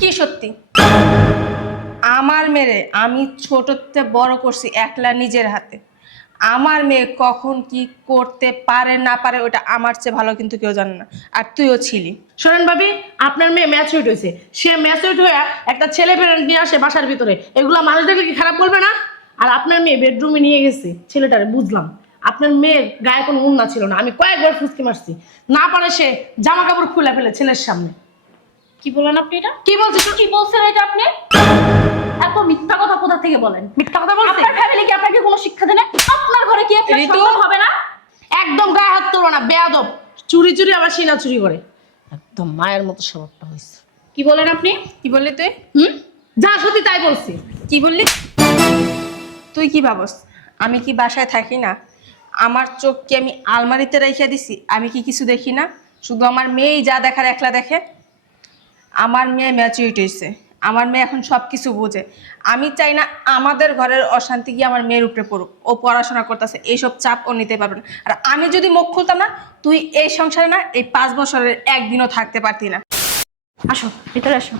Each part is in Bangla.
কি সত্যি? আমার মেয়ে আমি ছোটতে বড় করছি একলা নিজের হাতে। আমার মেয়ে কখন কি করতে পারে না পারে ওটা আমার চেয়ে ভালো কিন্তু কেউ জানে না। আর তুইও ছিলি। শোনেন ভাবি, আপনার মেয়ে ম্যাচুরিট হয়েছে, সে ম্যাচুরিট হয়ে একটা ছেলে পেরেন্ট নিয়ে আসে বাসার ভিতরে, এগুলো মানুষ দেখলে কি খারাপ বলবে না? আর আপনার মেয়ে বেডরুমে নিয়ে গেছে ছেলেটারে, বুঝলাম আপনার মেয়ের গায়ে কোনো উন্না ছিল না, আমি কয়েকবার ফুসকি মারছি, না পারে সে জামা কাপড় খুলে ফেলে ছেলের সামনে। কি বলেন আপনি এটা? কি বলছিস? কি বলছেন এটা আপনি? এত মিথ্যা কথা কোথা থেকে বলেন? মিথ্যা কথা বলছে? আপনার ফ্যামিলি কি আপনাকে কোনো শিক্ষা দেয় না? আপনার ঘরে কি একটা ঋতু? সম্ভব হবে না? একদম গায়ে হাত তোলো না, বেয়াদব, চুরি চুরি আবার সিনা চুরি করে, একদম মায়ের মতো স্বভাবটা হয়েছে। কি বলেন আপনি? কি বললি তুই? যা সত্যি তাই বলছি। কি বললি? তুই কি ভাবস আমি কি বাসায় থাকি না? আমার চোখ কি আমি আলমারিতে রেখে দিছি? আমি কি কিছু দেখি না? শুধু আমার মেয়েই যা দেখার একলা দেখে। আমার মেয়ে ম্যাচুরিট হয়েছে, আমার মেয়ে এখন সব কিছু বোঝে। আমি চাই না আমাদের ঘরের অশান্তি গিয়ে আমার মেয়ের উপরে পড়ুক। ও পড়াশোনা করতেছে, এইসব চাপ ও নিতে পারবে না। আর আমি যদি মুখ খুলতাম না, তুই এই সংসারে না এই 5 বছরের একদিনও থাকতে পারতি না। আসো ভিতরে আসো,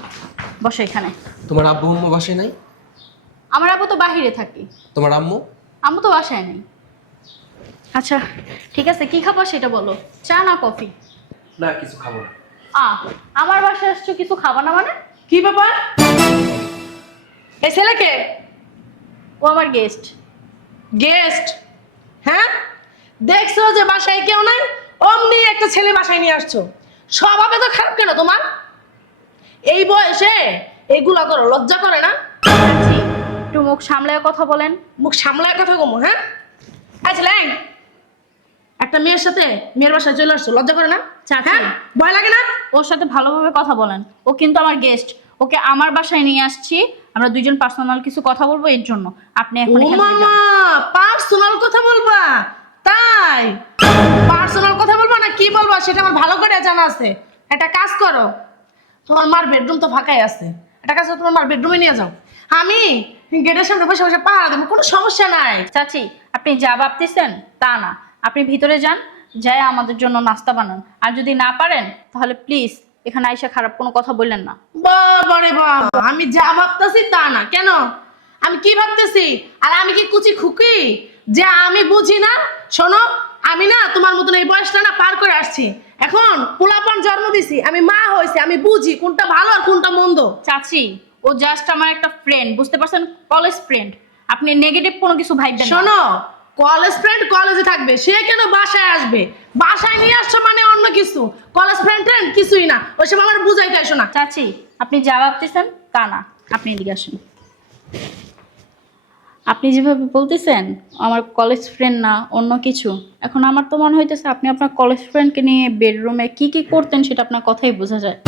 বসো এখানে। তোমার আব্বু আম্মু বাসায় নাই? আমার আব্বু তো বাহিরে থাকি। তোমার আম্মু? আম্মু তো বাসায় নেই। আচ্ছা ঠিক আছে, কি খাবো সেটা বলো, চা না কফি? না, কিছু খাবো না। আমার বাসায় আসছো, কিছু খাবা না মানে? কি ব্যাপার? এই ছেলেকে? ও আমার গেস্ট। গেস্ট? হ্যাঁ, দেখছো যে বাসায় কেউ নাই, অমনি একটা ছেলে বাসায় নিয়ে আসছো। স্বভাবে তো খারাপ কেন তোমার? এই বয়সে এইগুলা করো, লজ্জা করে না? একটু মুখ সামলায় কথা বলেন। মুখ সামলায় কথা কমো, হ্যাঁ? আচ্ছা ল্যাং, একটা মেয়ের সাথে মেয়ের বাসায় চলে আসছো, লজ্জা করে না? চাচি। হ্যাঁ, ভয় লাগে না? ওর সাথে ভালোভাবে কথা বলেন, ও কিন্তু আমার গেস্ট। ওকে আমার বাসায় নিয়ে আসছি, আমরা দুইজন পার্সোনাল কিছু কথা বলবো, এর জন্য আপনি এখন ও এখান থেকে মামা, যান। পার্সোনাল কথা বলবা? তাই পার্সোনাল কথা বলবা না কি বলবা সেটা আমার ভালো করে জানা আছে। একটা কাজ করো, তোমার মার বেডরুম তো ফাঁকাই আছে, একটা কাজ করো, তোমার মার বেডরুমে নিয়ে যাও, আমি গেটের সামনে বসে বসে পাহারা দেবো, কোনো সমস্যা নাই। চাচি, আপনি যা ভাবতেছেন তা না, আপনি ভিতরে যান, যাই আমাদের জন্য নাস্তা বানান। আর যদি না পারেন তাহলে প্লিজ এখানে আইসা খারাপ কোনো কথা বললেন না। বাবারে বাবা, আমি যা ভাবতেছি তা না কেন? আমি কি ভাবতেছি? আর আমি কি কুচি খুকি যে আমি বুঝি না? শোনো, আমি না তোমার মতন এই বয়সটা না পার করে আসছি, এখন পোলাপান জন্ম দিছি, আমি মা হয়েছি, আমি বুঝি কোনটা ভালো আর কোনটা মন্দ। চাচি, ও জাস্ট আমার একটা ফ্রেন্ড, বুঝতে পারছেন? College friend. আপনি নেগেটিভ কোনো কিছু ভাববেন না। শোনো, কলেজ ফ্রেন্ড কলেজে থাকবে, সে কেন বাসায় আসবে? বাসায় নিয়ে আসছো মানে অন্য কিছু, কলেজ ফ্রেন্ড ফ্রেন্ড কিছুই না, ওইসব আমার বুঝাইতে আসো না। চাচি, আপনি যা ভাবতেছেন তা না, আপনি এদিকে আসুন। আপনি যেভাবে বলতেছেন আমার কলেজ ফ্রেন্ড না অন্য কিছু, এখন আমার তো মনে হইতেছে আপনি আপনার কলেজ ফ্রেন্ডকে নিয়ে বেডরুমে কি কি করতেন সেটা আপনার কথাই বোঝা যায়।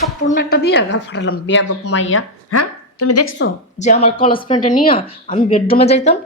সম্পূর্ণ একটা দিয়া গাল ফাটালাম, বেয়াদব মাইয়া। হ্যাঁ, তুমি দেখছো যে আমার কলেজ ফ্রেন্ডে নিয়ে আমি বেডরুমে যাইতাম?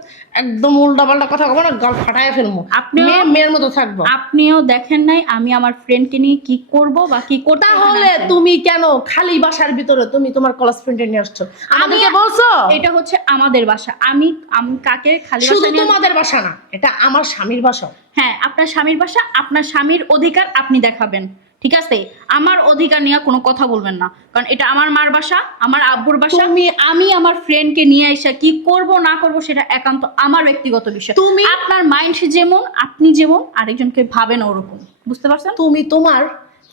একদম উল্টা পাল্টা কথা কব না, গাল ফাটায় ফেলবো। আপনিও- মেয়ের মতো থাকবো। আপনিও দেখেন নাই আমি আমার ফ্রেন্ডকে নিয়ে কি করব বা কি করতে। তাহলে তুমি কেন খালি বাসার ভিতরে তুমি তোমার কলেজ ফ্রেন্ডে নিয়ে আসছো? আমাদেরকে বলছো এটা হচ্ছে আমাদের বাসা, আমি আমি কাকে খালি শুধু বাসা নিয়ে- তোমাদের বাসা না, এটা আমার স্বামীর বাসা। হ্যাঁ, আপনার স্বামীর বাসা, আপনার স্বামীর অধিকার আপনি দেখাবেন, ঠিক আছে? আমার অধিকার নিয়ে কোনো কথা বলবেন না, কারণ এটা আমার মার বাসা, আমার আব্বুর বাসা। আমি আমার ফ্রেন্ডকে নিয়ে আইসা কি করব না করব সেটা একান্ত আমার ব্যক্তিগত বিষয়। আপনার মাইন্ড যেমন, আপনি যেমন আরেকজনকে ভাবেন ওরকম, বুঝতে পারছেন? তুমি তোমার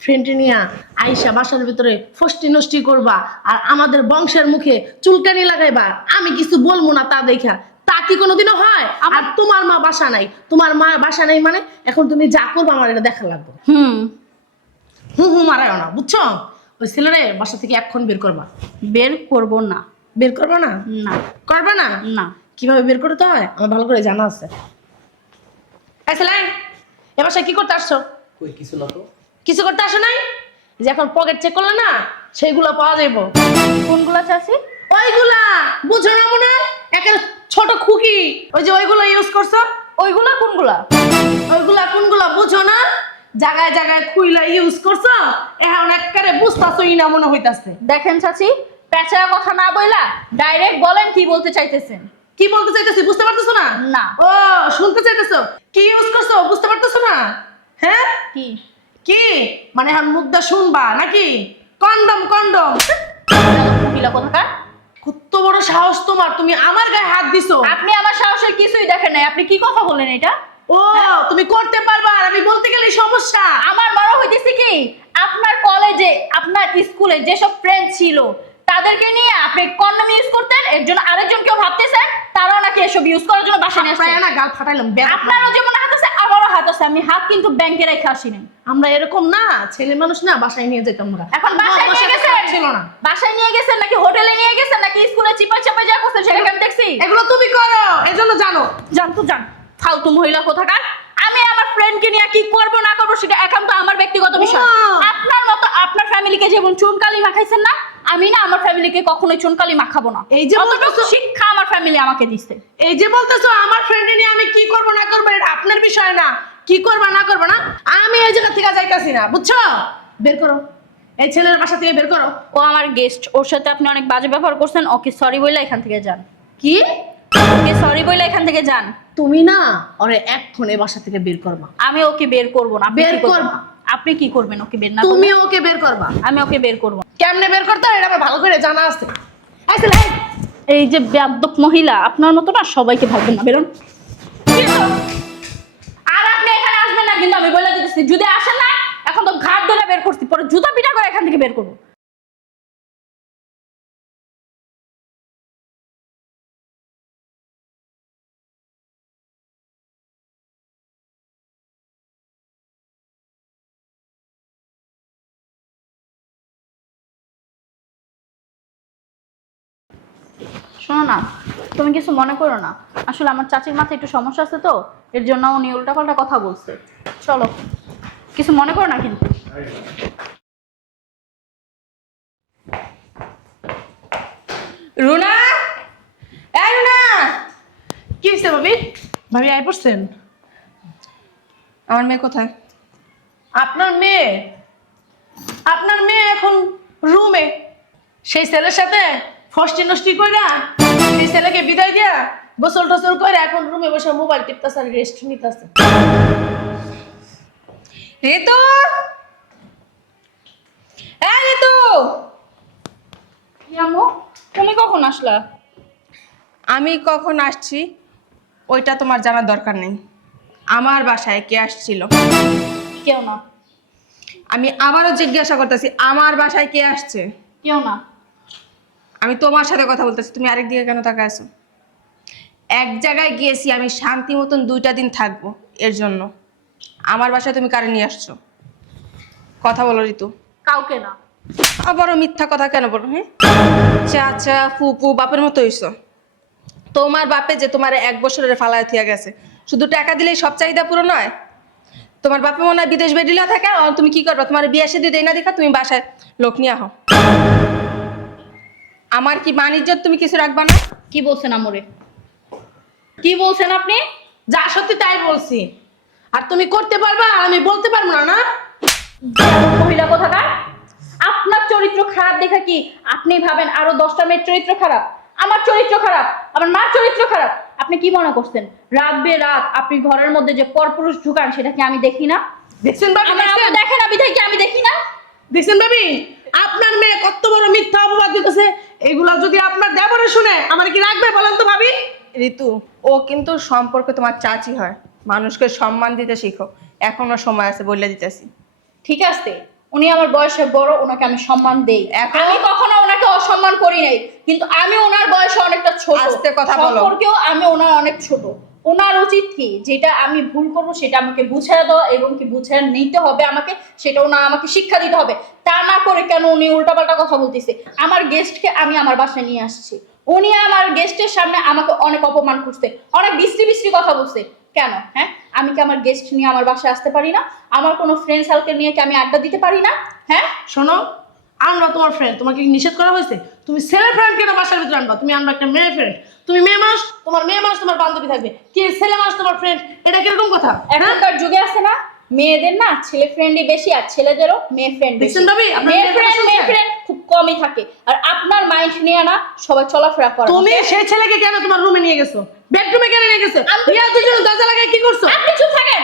ফ্রেন্ডে নিয়ে আইসা বাসার ভিতরে ফষ্টি নষ্টি করবা আর আমাদের বংশের মুখে চুলকানি লাগাইবা, আমি কিছু বলবো না তা দেখা, তা কি কোনোদিনও হয়? আর তোমার মা বাসা নাই, তোমার মা বাসা নাই মানে এখন তুমি যা করবা আমার এটা দেখা লাগবে। হুম মারাও না, বুঝছো? ওই ছেলেরে বাসা থেকে এখন বের করবা। বের করব না। বের করবা না? না। করবা না? না। কিভাবে বের করতে হয় আমার ভালো করে জানা আছে। এই ছেলে, এ বাসায় কি করতে আসছো? কই কিছু না তো। কিছু করতে আসো নাই? যে এখন পকেট চেক করলে না সেইগুলো পাওয়া যাইব। কোনগুলা চাচি? ওইগুলা বুঝো না মনে হয়? একেবারে ছোট খুকি, ওই যে ওইগুলো ইউজ করছো। ওইগুলা কোনগুলা? ওইগুলা কোনগুলা বুঝো না? জায়গায় জায়গায় খুইলা ইউজ করছো, এখন একেবারে বুঝতাছই না মনে হইতাছে। দেখেন চাচি, পেঁচায় কথা না বইলা ডাইরেক্ট বলেন কি বলতে চাইতেছেন। কি বলতে চাইতেছি বুঝতে পারতেছো না? না। ও শুনতে চাইতেছো? কি ইউজ করছো বুঝতে পারতেছো না? হ্যাঁ, কি? কি মানে এখন মুখটা শুনবা নাকি? Condom condom. মহিলা কোথাকার। কত বড় সাহস তোমার, তুমি আমার গায়ে হাত দিছো। আপনি আমার সাহসের কিছুই দেখেন নাই, আপনি কি কথা বলেন এটা? ও তুমি করতে পারবা, আর আমি বলতে গেলে সমস্যা। আমার বড় হইতেছে কি, আপনার কলেজে আপনার স্কুলে যেসব ফ্রেন্ড ছিল তাদেরকে নিয়ে আপনি কন্ডম ইউজ করতেন, এর জন্য আরেকজন কেউ ভাবতেছেন তারাও নাকি এসব ইউজ করার জন্য বাসায় নিয়ে আসছে। না গাল ফাটাইলাম। আপনারও যেমন হাত আছে আমারও হাত আছে, আমি হাত কিন্তু ব্যাংকে রেখে আসি নাই। আমরা এরকম না, ছেলে মানুষ না, বাসায় নিয়ে যেতাম আমরা। এখন বাসায় নিয়ে গেছেন ছিল না, বাসায় নিয়ে গেছেন নাকি হোটেলে নিয়ে গেছেন নাকি স্কুলে চিপা চাপা যা করছেন সেটা আমি দেখছি। এগুলো তুমি করো, এজন্য জানো। জানতো জান ফালতু মহিলা কোথাকার। আমি আমার ফ্রেন্ডকে নিয়ে কি করব না করব সেটা একান্ত আমার ব্যক্তিগত বিষয়। আপনার মতো আপনার ফ্যামিলিকে যেমন চুনকালি মাখাইছেন না, আমি না আমার ফ্যামিলিকে কখনোই চুনকালি মাখাবো না। এই যে অতটুকু শিক্ষা আমার ফ্যামিলি আমাকে দিচ্ছে। এই যে বলতেছো আমার ফ্রেন্ড নিয়ে আমি কি করব না করব, এটা আপনার বিষয় না। কি করবা না করবা না, আমি এই জায়গা থেকে যাইতাছি না, বুঝছো? বের করো, এই ছেলের বাসা থেকে বের করো। ও আমার গেস্ট, ওর সাথে আপনি অনেক বাজে ব্যবহার করছেন, ওকে সরি বইলা এখান থেকে যান। কি? ওকে সরি বইলা এখান থেকে যান। তুমি না ওরে এক্ষুনি বাসা থেকে বের করবা। আমি ওকে বের করব না। আপনি বের কি করবেন? করবা। আপনি কি করবেন ওকে বের না তুমি করলে? ওকে বের করবা। আমি ওকে বের করব। কেমনে বের করতে হয় এটা আমার ভালো করে জানা আছে। এই ছেলে, এই যে বেয়াদব মহিলা, আপনার মতো না সবাইকে ভাববেন না, বেরোন। আর আপনি এখানে আসবেন না কিন্তু আমি বলে দিতেছি, যদি আসেন না এখন তো ঘাট ধরে বের করছি, পরে জুতা পিটা করে এখান থেকে বের করবো। শোনো না, তুমি কিছু মনে করো না, আসলে আমার চাচির মাথায় একটু সমস্যা আছে তো, এর জন্য উনি উল্টাপাল্টা কথা বলছে। চলো, কিছু মনে করো না কিন্তু। রুনা, এই রুনা, কি হয়েছে ভাবি? ভাবি আই পড়ছেন? আমার মেয়ে কোথায়? আপনার মেয়ে? আপনার মেয়ে এখন রুমে, সেই ছেলের সাথে ফষ্টি নষ্টি কইরা সেই ছেলেকে বিদায় দিয়া গোসল টোসল করে এখন রুমে বসে মোবাইল টিপতেছে আর রেস্ট নিতেছে। ঋতু, এই ঋতু, আম্মু তুমি কখন আসলা? আমি কখন আসছি ওইটা তোমার জানার দরকার নেই। আমার বাসায় কে আসছিল? কেউ না। আমি আবারও জিজ্ঞাসা করতেছি, আমার বাসায় কে আসছে? কেউ না। আমি তোমার সাথে কথা বলতেছি, তুমি আরেক দিকে কেন তাকায় আছো? এক জায়গায় গিয়েছি আমি শান্তি মতন 2টা দিন থাকবো, এর জন্য আমার বাসায় তুমি কারে নিয়ে আসছো? কথা বলো ঋতু। কাউকে না। আবারও মিথ্যা কথা কেন বলো? হ্যাঁ, চাচা ফুপু বাপের মতো হইছো। তোমার বাপে যে তোমার 1 বছরের ফালায় থিয়া গেছে, শুধু টাকা দিলেই সব চাহিদা পূরণ হয়? তোমার বাপে মনে হয় বিদেশ বেডিলা থাকে, আর তুমি কি করবা? তোমার বিয়ে শাদী দেই না দেখা তুমি বাসায় লোক নিয়ে আহো। আমার কি মান ইজ্জত তুমি কিছু রাখবা না? কি বলছেন আমরে? কি বলছেন আপনি? যা সত্যি তাই বলছি, আর তুমি করতে পারবা আর আমি বলতে পারবো না? না মহিলা কোথাকার। আপনার চরিত্র খারাপ দেখা কি আপনি ভাবেন আরো 10টা মেয়ের চরিত্র খারাপ? আমার চরিত্র খারাপ, আমার মার চরিত্র খারাপ। আপনি কি মনে করছেন রাত বেরাত আপনি ঘরের মধ্যে যে পরপুরুষ ঢুকান সেটা কি আমি দেখি না? দেখছেন ভাবি? আমার আপনি দেখেন না বিধায় কি আমি দেখি না? দেখছেন ভাবি, আপনার মেয়ে কত বড় মিথ্যা অপবাদ দিতেছে। এগুলা যদি আপনার দেবরে শুনে আমার কি রাখবে বলেন তো ভাবি? ঋতু, ও কিন্তু সম্পর্কে তোমার চাচি হয়, মানুষকে সম্মান দিতে শিখো, এখনো সময় আছে বলে দিতেছি। ঠিক আছে, উনি আমার বয়সে বড়, ওনাকে আমি সম্মান দেই। এখন- আমি কখনো ওনাকে অসম্মান করি নাই, কিন্তু আমি ওনার বয়সে অনেকটা ছোট। আস্তে কথা বলো। সম্পর্কেও আমি ওনার অনেক ছোট। ওনার উচিত কি, যেটা আমি ভুল করব সেটা আমাকে বুঝিয়ে দেওয়া এবং কি বুঝিয়ে নিতে হবে আমাকে, সেটা ওনার আমাকে শিক্ষা দিতে হবে। তা না করে কেন উনি উল্টাপাল্টা কথা বলতেছে? আমার গেস্টকে আমি আমার বাসায় নিয়ে আসছি, উনি আমার গেস্টের সামনে আমাকে অনেক অপমান করছে, অনেক বিশ্রী বিশ্রী কথা বলছে। কেন? হ্যাঁ, আমি কি আমার গেস্ট নিয়ে আমার বাসায় আসতে পারি না? আমার কোনো ফ্রেন্ড সার্কেল নিয়ে কি আমি আড্ডা দিতে পারি না? হ্যাঁ শোনো, আমরা তোমার ফ্রেন্ড, তোমাকে কি নিষেধ করা হয়েছে? তুমি ছেলে ফ্রেন্ড কেন বাসার ভিতরে আনবা? তুমি আনবা একটা মেয়ে ফ্রেন্ড। তুমি মেয়ে মানুষ, তোমার মেয়ে মানুষ তোমার বান্ধবী থাকবে, কি ছেলে মানুষ তোমার ফ্রেন্ড? এটা কিরকম কথা? এখনকার যুগে আছে না, মেয়েদের না ছেলে ফ্রেন্ডই বেশি আর ছেলেদেরও মেয়ে ফ্রেন্ড বেশি। দেখছেন ভাবি, আপনার মেয়ে মেয়ের কথা ফ্রেন্ড শুনছেন? খুব কমই থাকে। আর আপনার মাইন্ড নিয়ে না সবাই চলাফেরা করে। তুমি সেই ছেলেকে কেন তোমার রুমে নিয়ে গেছো? বেডরুমে কেন নিয়ে গেছো? আমি তো- ইয়া দুজন দরজা লাগায় কি করছো? আপনি চুপ থাকেন।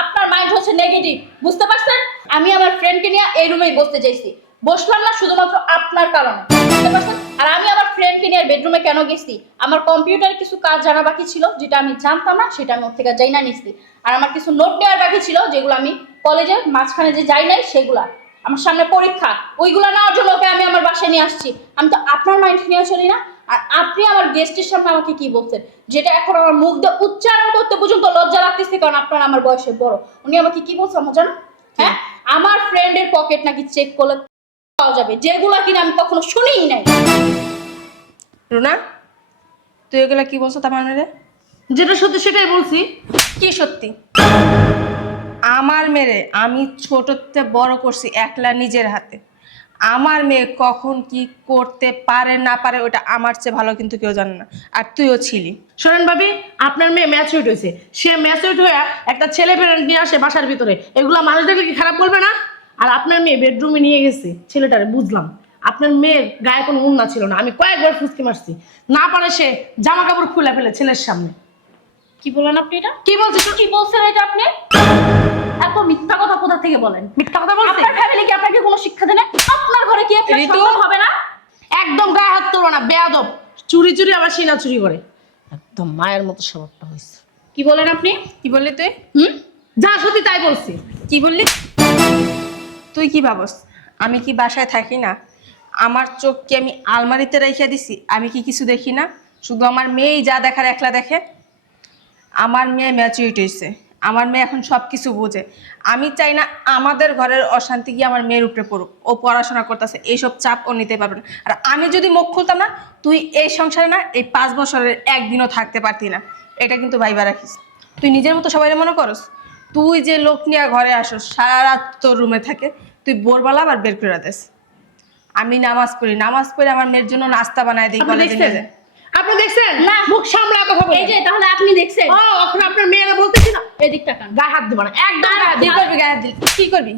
আপনার মাইন্ড হচ্ছে নেগেটিভ, বুঝতে পারছেন? আমি আমার ফ্রেন্ডকে নিয়ে এই রুমেই বসতে চাইছি, বসলাম না শুধুমাত্র আপনার কারণে, বুঝতে পারছেন? আর আমি আমার ফ্রেন্ডকে নিয়ে বেডরুমে কেন গেছি, আমার কম্পিউটারে কিছু কাজ জানা বাকি ছিল যেটা আমি জানতাম না, সেটা আমি ওর থেকে যাই না নিচ্ছি। আর আমার কিছু নোট নেওয়ার বাকি ছিল যেগুলো আমি কলেজের মাঝখানে যে যাই নাই, সেগুলা আমার সামনে পরীক্ষা, ওইগুলো নেওয়ার জন্য ওকে আমি আমার বাসায় নিয়ে আসছি। আমি তো আপনার মাইন্ড নিয়ে চলি না। আর আপনি আমার গেস্টের সামনে আমাকে কি বলছেন, যেটা এখন আমার মুখ দিয়ে উচ্চারণ করতে পর্যন্ত লজ্জা লাগতেছে, কারণ আপনার আমার বয়সে বড়। উনি আমাকে কি বলছেন আমার জানো? হ্যাঁ, আমার ফ্রেন্ডের পকেট নাকি চেক করলে পাওয়া যাবে, যেগুলা কিনা আমি কখনো শুনিই নাই। রুনা, তুই এগুলা কি বলছো তোমার মেয়ে? যেটা সত্যি সেটাই বলছি। কি সত্যি? আমার মেয়ে আমি ছোটতে বড় করছি একলা নিজের হাতে। আমার মেয়ে কখন কি করতে পারে না পারে ওটা আমার চেয়ে ভালো কিন্তু কেউ জানে না, আর তুইও ছিলি। শোনেন ভাবি, আপনার মেয়ে ম্যাচিউরড হয়েছে, সে ম্যাচিউরড হয়ে একটা ছেলে পেরেন্ট নিয়ে আসে বাসার ভিতরে, এগুলা মানুষ দেখলে কি খারাপ বলবে না? আর আপনার মেয়ে বেডরুমে নিয়ে গেছে ছেলেটারে, বুঝলাম আপনার মেয়ের গায়ে কোনো উন্না ছিল না, আমি কয়েকবার ফুসকি মারছি, না পারে সে জামা কাপড় খুলে ফেলে ছেলের সামনে। কি বলেন আপনি এটা? কি বলছিস? কি বলছেন এটা আপনি? এত মিথ্যা কথা কোথা থেকে বলেন? মিথ্যা কথা বলছি? আপনার ফ্যামিলি কি আপনাকে কোনো শিক্ষা দেয় না? আপনার ঘরে কি আপনার ঋতু? সম্ভব হবে না? একদম গায়ে হাত তোলো না, বেয়াদব। চুরি চুরি আবার সিনা চুরি করে, একদম মায়ের মতো স্বভাবটা হয়েছে। কি বলেন আপনি? কি বললি তুই? যা সত্যি তাই বলছি। কি বললি? তুই কি ভাবস আমি কি বাসায় থাকি না? আমার চোখ কি আমি আলমারিতে রেখে দিছি? আমি কি কিছু দেখি না? শুধু আমার মেয়েই যা দেখার একলা দেখে। আমার মেয়ে ম্যাচুরিটি হয়েছে, আমার মেয়ে এখন সব কিছু বোঝে। আমি চাই না আমাদের ঘরের অশান্তি গিয়ে আমার মেয়ের উপরে পড়ুক। ও পড়াশোনা করতেছে, এইসব চাপ ও নিতে পারবে না। আর আমি যদি মুখ খুলতাম না, তুই এই সংসারে না এই 5 বছরের একদিনও থাকতে পারতি না। এটা কিন্তু ভাইবা রাখিস। তুই নিজের মতো সবাই মনে করস? তুই যে লোক নিয়ে ঘরে আসস, সারা রাত তোর রুমে থাকে, তুই ভোরবেলা আবার বের করে দিস। আমি নামাজ পড়ি, নামাজ পড়ে আমার মেয়ের জন্য নাস্তা বানায় দিই আপনি কলেজে নিয়ে দেখছেন? যায়। আপনি দেখছেন? না। মুখ সামলা কথা বলে। এই যে তাহলে আপনি দেখছেন? ও এখন আপনার মেয়েরা বলতেছি না এদিকটা কান। গায়ে হাত দিব না, একদম গায়ে হাত কি দিবি না। করবি গায়ে হাত দিলে? কি করবি?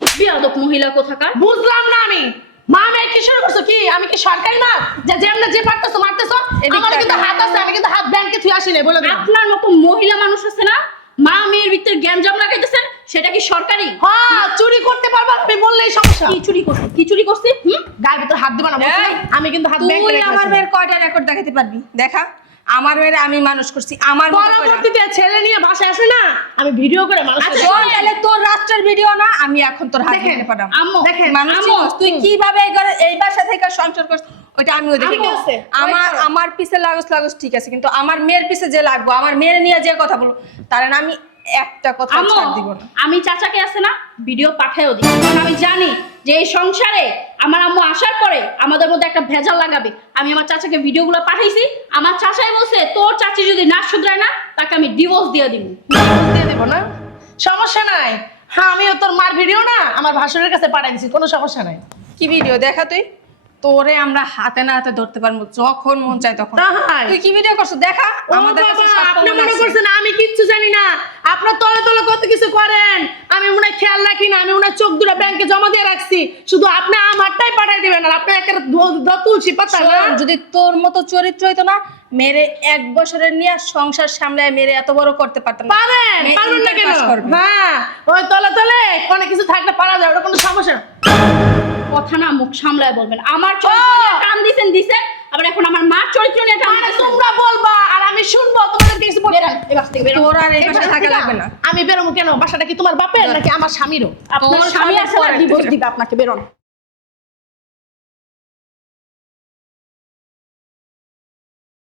বিয়াদব মহিলা কোথাকার। বুঝলাম না আমি। মা মেয়ে কি শুরু করছো কি? আমি কি সরকারি মা যে যেমন যে পারতেছো মারতেছো? এদিকটা আমার কিন্তু কান। হাত আছে, আমি কিন্তু হাত ব্যাংকে থুই আসি না, বলে দিলাম। আপনার মতো মহিলা মানুষ আছে না, মা মেয়ের ভিতরে গ্যাঞ্জাম লাগাইতেছেন, সেটা কি সরকারি? হ্যাঁ, চুরি করতে পারবা আমি বললেই সমস্যা। কি চুরি করছি? কি চুরি করছি? গায়ের ভিতর হাত দিবা না বলছি না? এই, আমি কিন্তু হাত ব্যাংকে তুই রেখে আমার আসি। মেয়ের কয়টা রেকর্ড দেখাতে পারবি? দেখা। আমার মেয়ের আমি মানুষ করছি, আমার মতো কইরা। পরবর্তীতে ছেলে নিয়ে বাসায় আসে না, আমি ভিডিও করে মানুষকে আচ্ছা দেখাবো। শোন, তাহলে তোর রাষ্ট্রের ভিডিও না, আমি এখন তোর হাত দেখেন, ধরে পাঠাবো। আম্মু, দেখেন মানুষ আম্মু, চিনিস? তুই কিভাবে এই বাসা থেকে সংসার করছিস ওইটা আমিও দেখি। ঠিক আছে, আমার পিছে লাগস ঠিক আছে, কিন্তু আমার মেয়ের পিছে যে লাগবো, আমার মেয়ের নিয়ে যে কথা বলবো, তার না আমি একটা কথা আম্মু, ছাড় দিব না। আমি চাচাকে আছে না ভিডিও পাঠাইও দিই, কারণ আমি জানি যে এই সংসারে আমার আম্মু আসার পরে আমাদের মধ্যে একটা ভেজাল লাগাবে। আমি আমার চাচাকে ভিডিওগুলো পাঠাইছি, আমার চাচাই বলছে তোর চাচি যদি না শুধরায় না, তাকে আমি ডিভোর্স দিয়ে দিব। দিয়ে দেবো না, সমস্যা নাই। হ্যাঁ, আমিও তোর মার ভিডিও না আমার ভাসুরের কাছে পাঠাই দিছি, কোনো সমস্যা নাই। কি ভিডিও দেখা তুই? তোরে আমরা হাতে না হাতে ধরতে পারবো যখন মন চায় তখন। তাই? তুই কি ভিডিও করছিস দেখা? ও আমাদের কাছে বাবা, সব আপনি প্রমাণ মনে আছে। করছেন আমি কিচ্ছু জানি না? আপনার তলে তলে কত কিছু করেন, আমি মনে হয় খেয়াল রাখি না। আমি ওনার চোখ দুটো ব্যাংকে জমা দিয়ে রাখছি, শুধু আপনি আমারটাই পাঠাই দিবেন। আর আপনি একটা তুলসী পাতা না। শোন, যদি তোর মতো চরিত্র হইতো না, মেরে 1 বছরের নিয়ে সংসার সামলায় মেরে এত বড় করতে পারতাম না। পারেন, মেয়ে পারবেন না ইন্টার কেন? পাস করবে। হ্যাঁ, ওই তলে তলে অনেক কিছু থাকলে পারা যায়, ওটা কোনো সমস্যা না। কথা না মুখ সামলায় বলবেন। আমার চরিত্র নিয়ে টান দিছেন, আবার এখন আমার মার চরিত্র নিয়ে টান মানে দিছেন। তোমরা বলবা আর আমি শুনবো, তোমাদের কিছু বলবো। বেরান, এই বাসা থেকে বেরান। তোর আর এই এই বাসায় বাসা থাকা থেকে লাগবে না। আমি বেরোবো কেন? বাসাটা কি তোমার বাপের নাকি আমার স্বামীরও? আপনার তোর স্বামী স্বামী আছে না, পরে ডিভোর্স থেকে। দিবে আপনাকে, বেরোন।